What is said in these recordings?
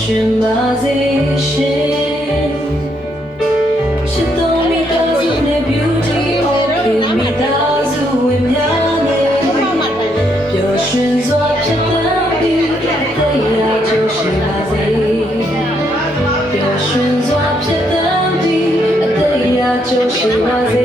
ရှင်ပါစေရှင်ချစ်တော်မိသားစုနဲ့ beauty of မိသားစုဝင်များနဲ့ပျော်ရွှင်စွာဖြစ်တတ်ပြီးတရားကျိုးရှိပါစေပျော်ရွှင်စွာဖြစ်တတ်ပြီးတရားကျိုးရှိပါစေ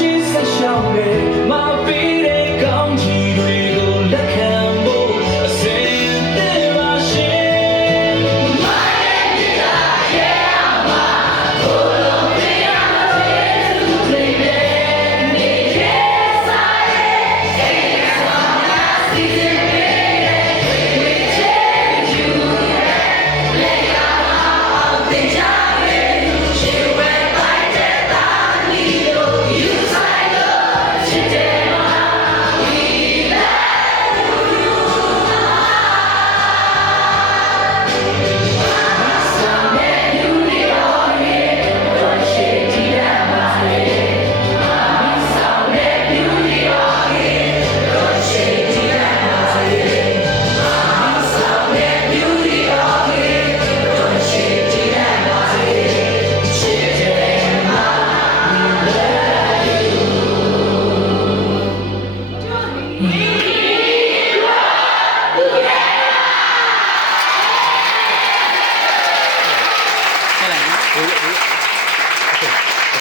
she said, show me my feet ain't gone,